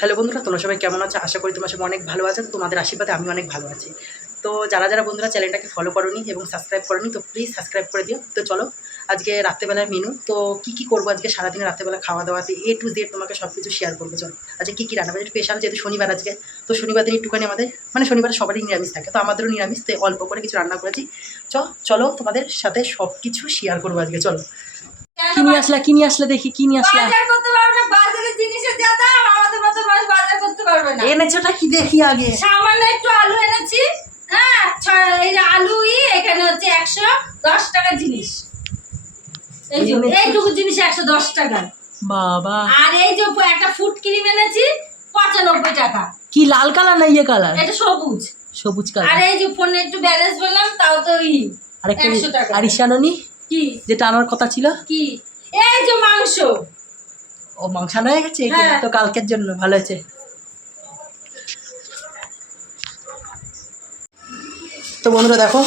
Hello বন্ধুরা, তোমরা সবাই কেমন আছো? আশা করি তোমরা সবাই অনেক ভালো আছো। তোমাদের আশীর্বাদে আমি অনেক ভালো আছি। তো যারা যারা বন্ধুরা চ্যানেলটাকে ফলো করোনি এবং সাবস্ক্রাইব করোনি, তো প্লিজ সাবস্ক্রাইব করে দিও। তো চলো আজকে রাত্রেবেলার মেনু তো কী করবো আজকে সারাদিনে রাত্রেবেলা খাওয়া দাওয়াতে A to Z তোমাকে সব কিছু শেয়ার করবো। চলো আজকে কী রান্না হবে স্পেশাল, যেহেতু শনিবার আজকে, তো শনিবার দিন একটুখানি আমাদের শনিবার সবারই নিরামিষ থাকে, তো আমাদেরও নিরামিষ, তো অল্প করে কিছু রান্না করেছি। চলো তোমাদের সাথে সব কিছু শেয়ার করবো আজকে। চলো কি নিয়ে আসলে দেখি, কি নিয়ে আসলে? বাজার করতে পারবে না, বাজারে জিনিসের যা দাম আমাদের মতো মানুষ বাজার করতে পারবে না। এনেছোটা কি দেখি আগে? সামান্য একটু আলু এনেছি। হ্যাঁ, এই যে আলুই এখানে হচ্ছে 110 টাকা জিনিস। এইটুকু জিনিস 110 টাকা বাবা। আর এই যে একটা ফুড ক্রিম এনেছি 95 টাকা। কি লাল কালার না ইয়ে কালার? এটা সবুজ সবুজ কালার। আর এই যে ফোনে একটু ব্যালেন্স বললাম তাও তো 100 টাকা। আর ইশাননি কি যেটা আনার কথা ছিল? কি এই যে মাংস। ও মাংস আনা হয়ে গেছে? হ্যাঁ। তো কালকের জন্য ভালো হয়েছে। তো বন্ধুরা দেখো,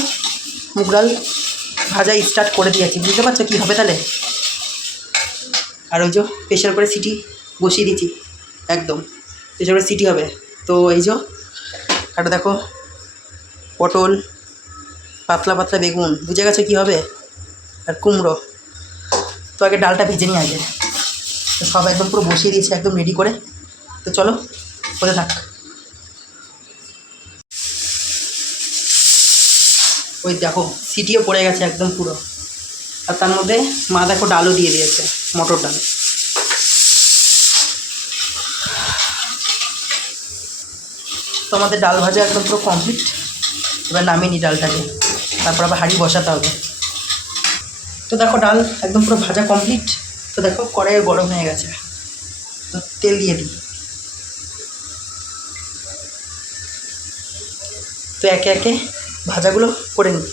মুগ ডাল ভাজা স্টার্ট করে দিয়েছি, বুঝতে পারছো কী হবে তাহলে। আর ওই যে প্রেশার করে সিটি বসিয়ে দিয়েছি, একদম প্রেশার করে সিটি হবে। তো এই যে একটা দেখো পটল, পাতলা পাতলা বেগুন, বুঝে গেছো কী হবে, আর কুমড়ো। তো আগে ডালটা ভেজে নিই আগে। তো সব একদম পুরো বসিয়ে দিয়েছি একদম রেডি করে। তো চলো করে থাক। ওই দেখো সিটিও পড়ে গেছে একদম পুরো। আর তার মধ্যে মা দেখো ডালও দিয়ে দিয়েছে, মটর ডাল। তো আমাদের ডাল ভাজা একদম পুরো কমপ্লিট। এবার নামিয়ে নিই ডালটাকে, তারপর আবার হাঁড়ি বসাতে হবে। তো দেখো ডাল একদম পুরো ভাজা কমপ্লিট। তো দেখো কড়াইয়ে গরম হয়ে গেছে, তো তেল দিয়ে দিই। তো একে একে ভাজাগুলো করে নিই,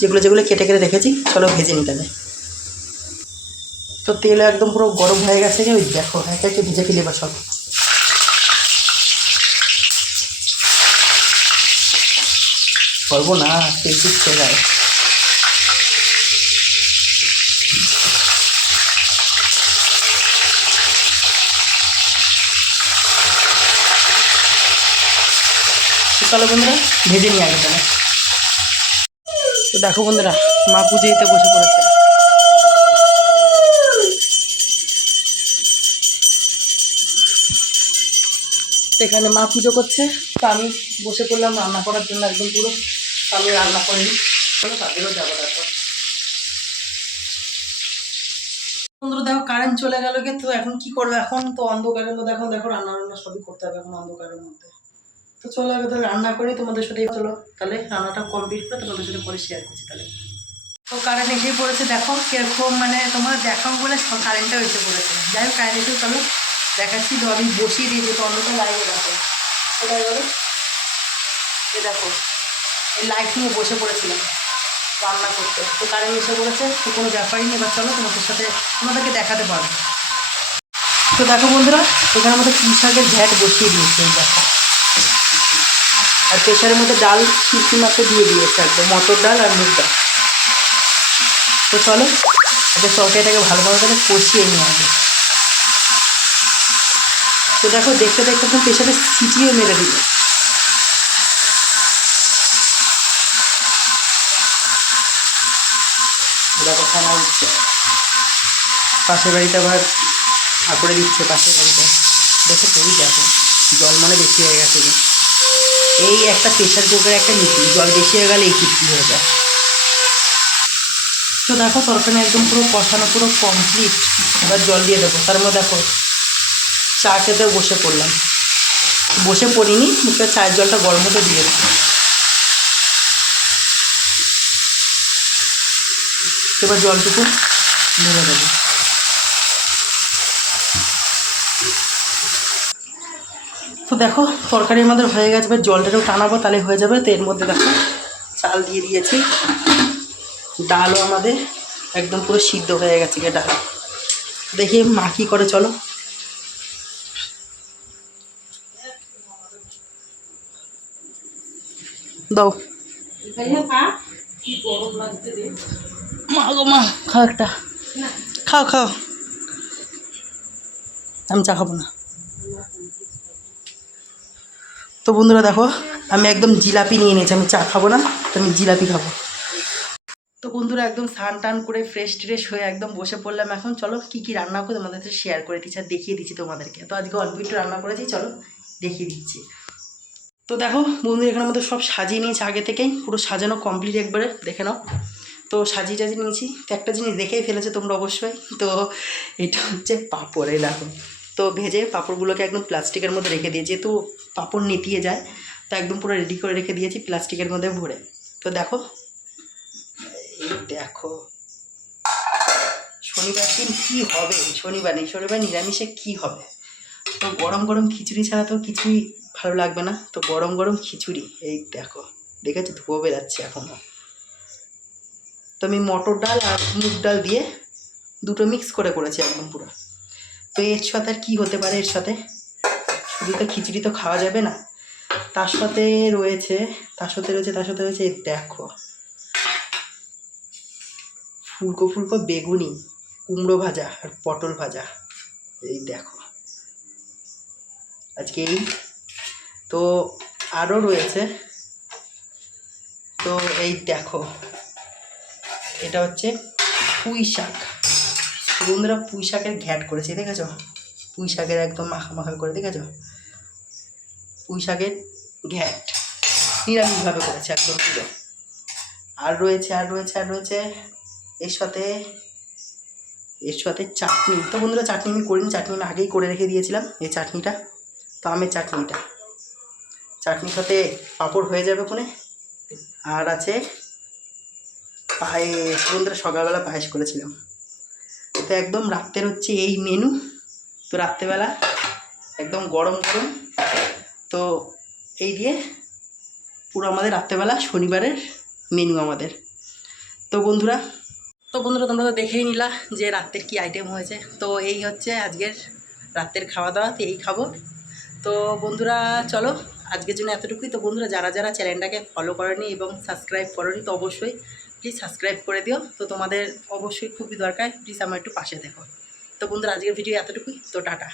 যেগুলো যেগুলো কেটে কেটে রেখেছি চলো ভেজে নিই তাহলে। তো তেল একদম পুরো গরম হয়ে গেছে, ওই দেখো একে একে ভেজে ফেলি বা সব। করবো না, তেল দিচ্ছে গায়ে। চলো বন্ধুরা ভেজে নিই আগে তাহলে। তো দেখো বন্ধুরা, মা পুজো দিতে বসে পড়েছে। এখানে মা পুজো করছে, তো আমি বসে পড়লাম রান্না করার জন্য একদম পুরো। আমি রান্না করিনি, চলো তাদেরও যাবো। তারপর বন্ধুরা দেখো কারেন্ট চলে গেল গে। তো এখন কি করবো, এখন তো অন্ধকারের মধ্যে, এখন দেখো রান্না বান্না সবই করতে হবে এখন অন্ধকারের মধ্যে। তো চলো আগে তাহলে রান্না করি তোমাদের সাথে। চলো তাহলে রান্নাটা কমপ্লিট করে তোমাদের সাথে পরে শেয়ার করছি তাহলে। তো কারেন্ট এসে পড়েছে, দেখো কিরকম তোমার দেখাও বলে কারেন্টটাও এসে পড়েছে। যাই হোক কারেন্ট এসে চলো দেখাচ্ছি। তো আমি বসিয়ে দিয়েছি, তো অন্ধকার লাগিয়ে দেখো কোথায় গেলো। এ দেখো এই লাইট নিয়ে বসে পড়েছিলাম রান্না করতে, তো কারেন্ট এসে পড়েছে, তো কোনো ব্যাপারই নেই। এবার চলো তোমাদেরকে দেখাতে পারবো। তো দেখো বন্ধুরা, এখানের মধ্যে পুঁই শাকের ঘ্যাট বসিয়ে দিয়েছে, এই দেখো। আর প্রেশারের মধ্যে ডাল সিটি মাত্র দিয়ে দিয়েছে একদম, মটর ডাল আর মুগ ডাল। তো চলো আগে তরকারিটাকে ভালোভাবে করে কষিয়ে নিয়ে আগে। তো দেখো দেখতে দেখতে তো প্রেশারে সিটিও মেরে দিল। দেখো খানা উঠছে, পাশের বাড়িতে আবার ঠাকুরে দিচ্ছে পাশের বাড়িতে। দেখো তুমি দেখো জল বেশি হয়ে গেছে। এই একটা প্রেশার কুকারে একটা নীতি, জল বেশি হয়ে গেলে এই কীর্তি হয়ে যায়। তো দেখো তরকারি একদম পুরো কষানো পুরো কমপ্লিট। এবার জল দিয়ে দেবো। তার মধ্যে দেখো চা খেতেও বসে পড়লাম, বসে পড়িনি, মুখে চায়ের জলটা গরম হতে দিয়েছি। এবার জলটুকু ঢেলে দেবো। তো দেখো তরকারি আমাদের হয়ে গেছে, এবার জলটাও টানাবো তাহলে হয়ে যাবে। তো এর মধ্যে দেখো চাল দিয়ে দিয়েছি, ডালও আমাদের একদম পুরো সিদ্ধ হয়ে গেছে গিয়ে ডাল। দেখি মা কী করে, চলো। দাও মা গো মা, খাও একটা, খাও খাও। আমি চা খাবো না। তো বন্ধুরা দেখো, আমি একদম জিলাপি নিয়ে নিয়েছি। আমি চা খাবো না, তো আমি জিলাপি খাবো। তো বন্ধুরা একদম স্নান টান করে ফ্রেশ ট্রেশ হয়ে একদম বসে পড়লাম। এখন চলো কী কী রান্না করে তোমাদের সাথে শেয়ার করে দিচ্ছি আর দেখিয়ে দিচ্ছি তোমাদেরকে। তো আজকে অল্প একটু রান্না করেছি, চলো দেখিয়ে দিচ্ছি। তো দেখো বন্ধু, এখানে আমাদের সব সাজিয়ে নিয়েছি আগে থেকেই, পুরো সাজানো কমপ্লিট একবারে, দেখে নাও। তো সাজিয়ে টাজিয়ে নিয়েছি। তো একটা জিনিস দেখেই ফেলেছো তোমরা অবশ্যই, তো এটা হচ্ছে পাঁপড়। এই দেখো, তো ভেজে পাঁপড়গুলোকে একদম প্লাস্টিকের মধ্যে রেখে দিয়েছি, যেহেতু পাঁপড় নেতিয়ে যায়, তো একদম পুরো রেডি করে রেখে দিয়েছি প্লাস্টিকের মধ্যে ভরে। তো দেখো, এই দেখো শনিবার দিন কী হবে, শনিবার নেই, শনিবার নিরামিষে কী হবে। তো গরম গরম খিচুড়ি ছাড়া তো কিছুই ভালো লাগবে না, তো গরম গরম খিচুড়ি। এই দেখো, দেখেছো ধোয়া বেরাচ্ছে এখনও। তো আমি মটর ডাল আর মুগ ডাল দিয়ে দুটো মিক্স করে করেছি একদম পুরো। তো এর সাথে আর কী হতে পারে, এর সাথে শুধু তো খিচুড়ি তো খাওয়া যাবে না, তার সাথে রয়েছে এই দেখো ফুলকো ফুলকো বেগুনি, কুমড়ো ভাজা আর পটল ভাজা। এই দেখো আজকে এই। তো আরও রয়েছে, তো এই দেখো এটা হচ্ছে পুঁই শাক। বন্ধুরা পুঁই শাকের ঘ্যাট করেছে, দেখেছো? পুঁই শাকের একদম মাখা মাখা করে, দেখেছো? পুঁই শাকের ঘ্যাট নিরামিষভাবে করেছে একদম পুরো। আর রয়েছে এর সাথে চাটনি। তো বন্ধুরা চাটনি আমি করিনি, চাটনি আমি আগেই করে রেখে দিয়েছিলাম। এই চাটনিটা তো আমের চাটনির সাথে পাঁপড় হয়ে যাবে ওখানে। আর আছে পায়েস। বন্ধুরা সকালবেলা পায়েস করেছিলাম। তো একদম রাত্রের হচ্ছে এই মেনু। তো রাত্রেবেলা একদম গরম গরম, তো এই দিয়ে পুরো আমাদের রাত্রেবেলা শনিবারের মেনু আমাদের। তো বন্ধুরা তোমরা তো দেখেই নিলা যে রাত্রের কী আইটেম হয়েছে। তো এই হচ্ছে আজকের রাত্রের খাওয়া দাওয়া, তো এই খাবো। তো বন্ধুরা চলো আজকের জন্য এতটুকুই। তো বন্ধুরা যারা যারা চ্যানেলটাকে ফলো করেনি এবং সাবস্ক্রাইব করোনি, তো অবশ্যই প্লিজ সাবস্ক্রাইব করে দিও। তো তোমাদের অবশ্যই খুবই দরকার, প্লিজ আমার একটু পাশে দেখো। তো বন্ধুরা আজকের ভিডিও এতটুকুই, তো টাটা।